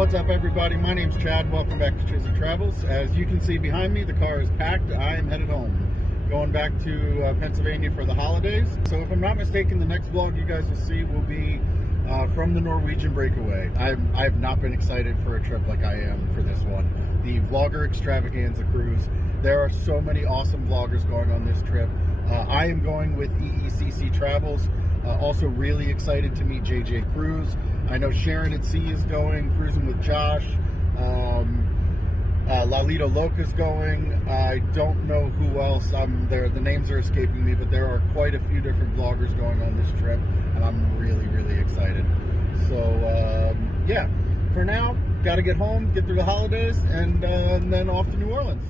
What's up, everybody? My name's Chad. Welcome back to Chizzy Travels. As you can see behind me, the car is packed. I am headed home, going back to Pennsylvania for the holidays. So if I'm not mistaken, the next vlog you guys will see will be from the Norwegian Breakaway. I've not been excited for a trip like I am for this one. The Vlogger Extravaganza Cruise. There are so many awesome vloggers going on this trip. I am going with EECC Travels. Also really excited to meet JJ Cruz. I know Sharon at Sea is going, cruising with Josh. Lalito Loca's going. I don't know who else. The names are escaping me, but there are quite a few different vloggers going on this trip, and I'm really, really excited. So, yeah, for now, got to get home, get through the holidays, and then off to New Orleans.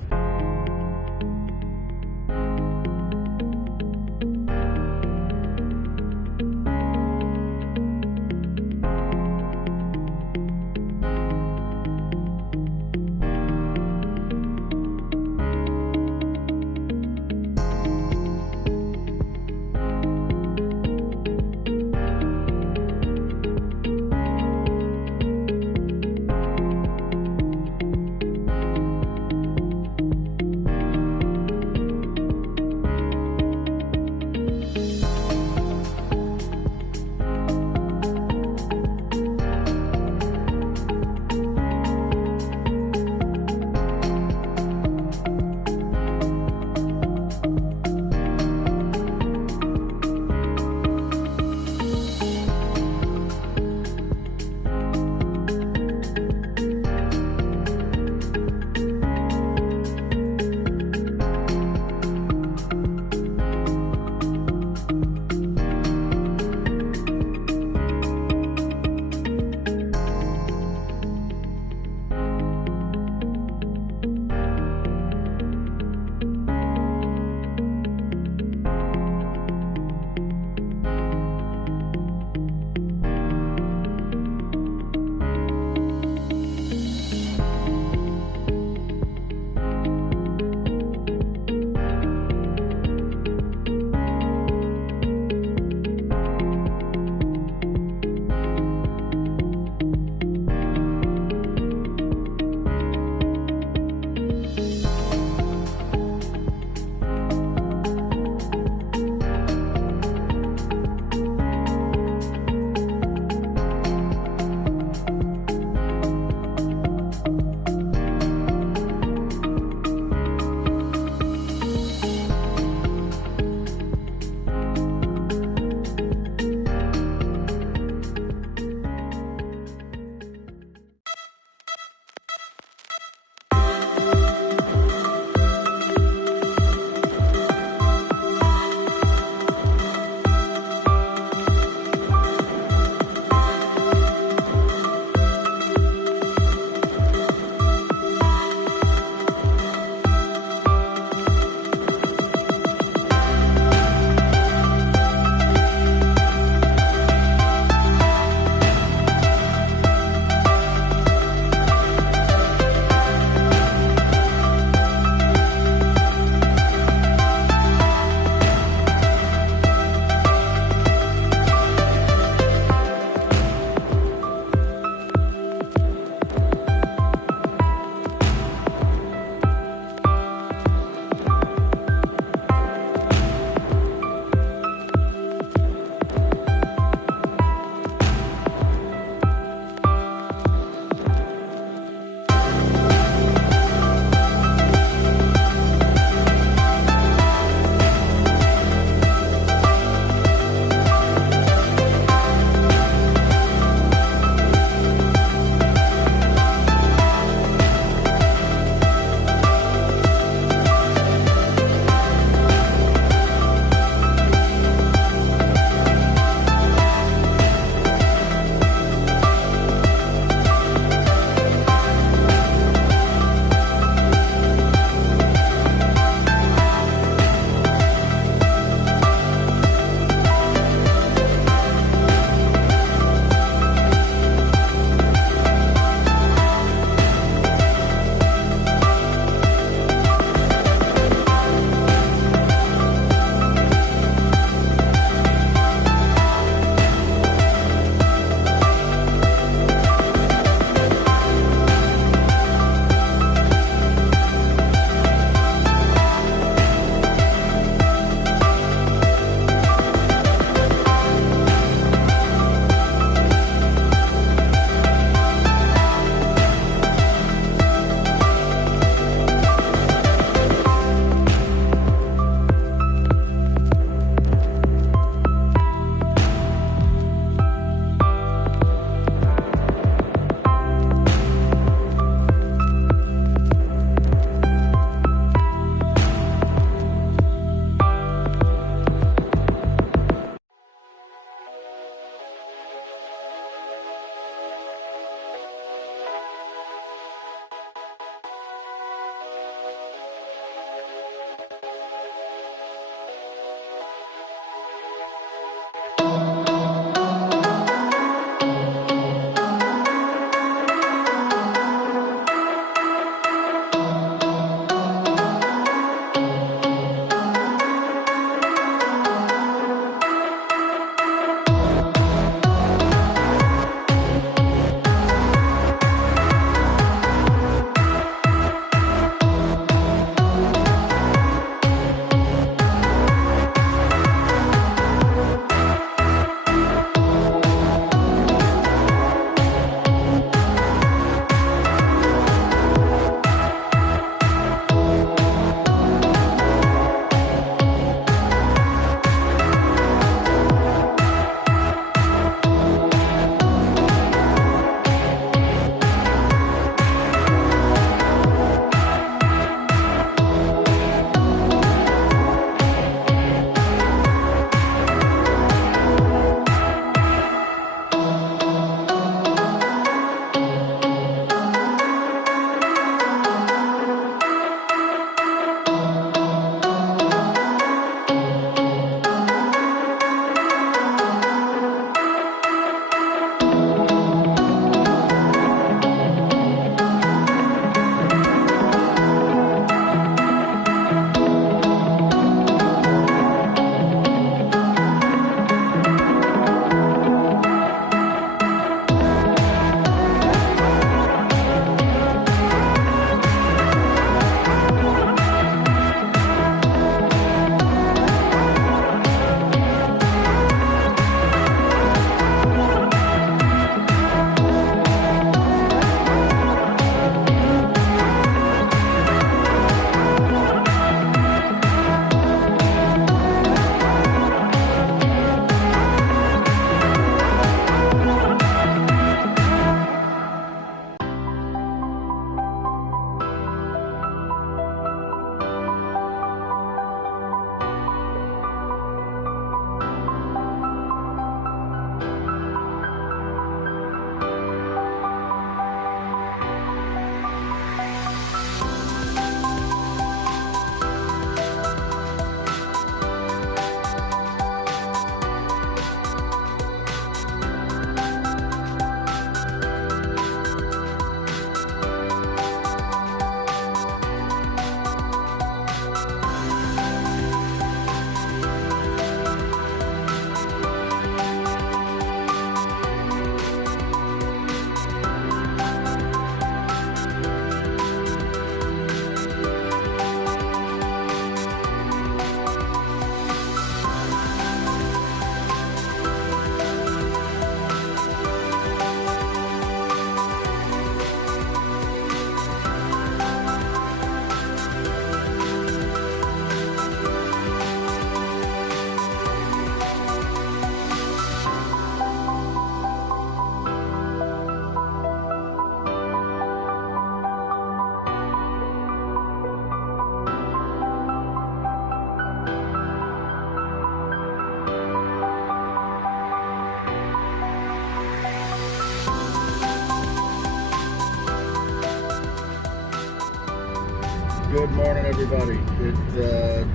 Good morning, everybody. It's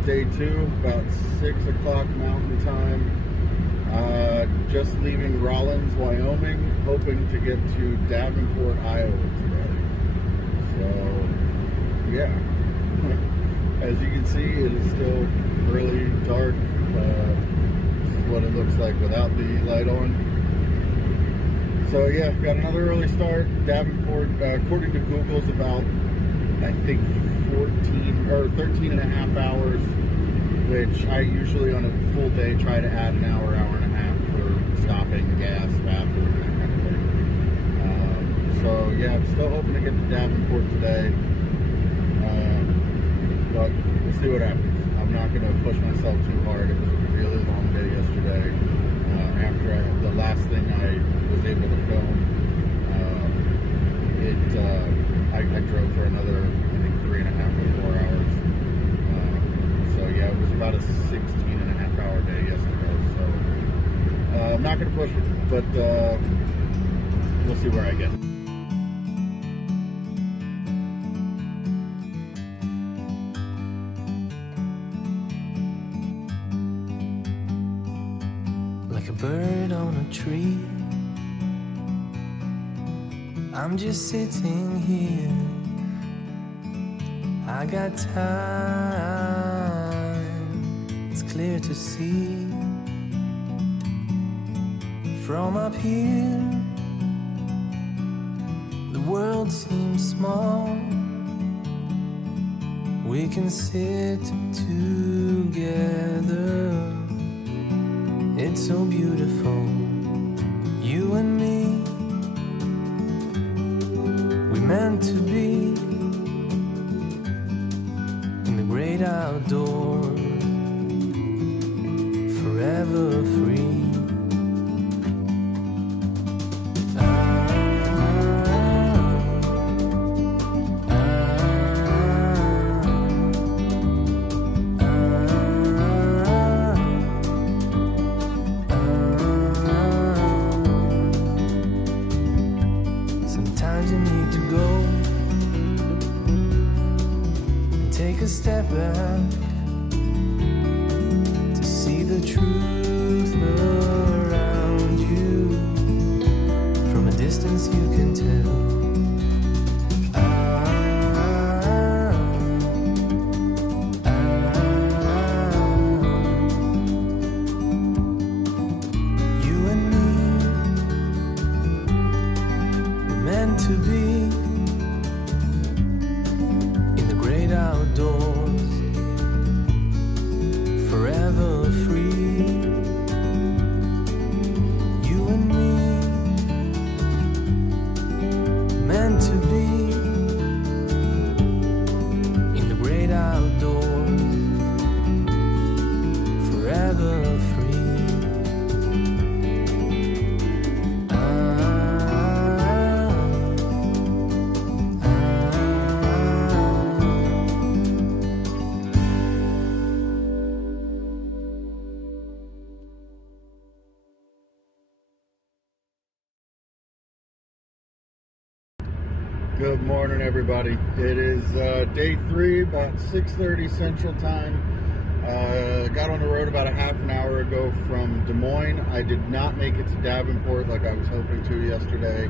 day 2, about 6 o'clock Mountain Time. Just leaving Rollins, Wyoming, hoping to get to Davenport, Iowa today. So, yeah. As you can see, it is still really dark. This is what it looks like without the light on. So, yeah, got another early start. Davenport, according to Google, is about, I think, 13 and a half hours, which I usually on a full day try to add an hour and a half for stopping, gas, bathroom, that kind of thing. So yeah, I'm still hoping to get to Davenport today, but we'll see what happens. I'm not going to push myself too hard. It was a really long day yesterday. After the last thing I was able to film, I drove for another, I think, 3.5 or 4 hours. So yeah, it was about a 16 and a half hour day yesterday. So I'm not going to push it, but we'll see where I get. Like a bird on a tree, I'm just sitting here. I got time, it's clear to see. From up here, the world seems small. We can sit together. It's so beautiful, you and me. We meant to be in the great outdoors, forever free. Sometimes you need to go and take a step back to see the truth around you. From a distance you can tell. You and me, we're meant to be in the great outdoors, forever free. You and me, meant to be in the great outdoors, forever free. Good morning, everybody. It is day 3, about 6:30 Central Time. Got on the road about a half an hour ago from Des Moines. I did not make it to Davenport like I was hoping to yesterday.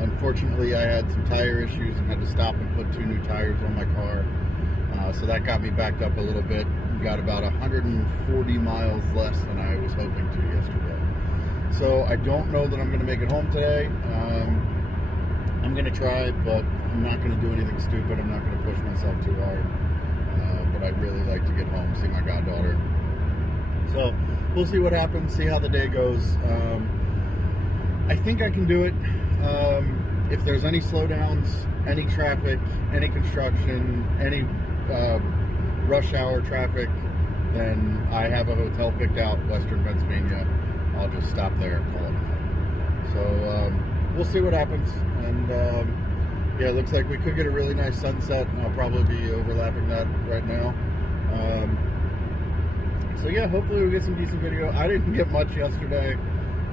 Unfortunately, I had some tire issues and had to stop and put 2 new tires on my car. So that got me backed up a little bit. Got about 140 miles less than I was hoping to yesterday. So I don't know that I'm going to make it home today. I'm going to try, but I'm not going to do anything stupid. I'm not going to push myself too hard. But I'd really like to get home, see my goddaughter. So we'll see what happens, see how the day goes. I think I can do it. If there's any slowdowns, any traffic, any construction, any rush hour traffic, then I have a hotel picked out, Western Pennsylvania. I'll just stop there and call it a night. So we'll see what happens. And yeah, it looks like we could get a really nice sunset, and I'll probably be overlapping that right now. So yeah, hopefully we'll get some decent video. I didn't get much yesterday.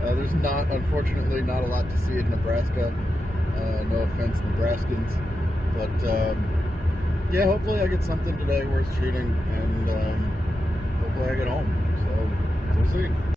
There's unfortunately not a lot to see in Nebraska. No offense, Nebraskans, but yeah, hopefully I get something today worth shooting, and hopefully I get home. So we'll see.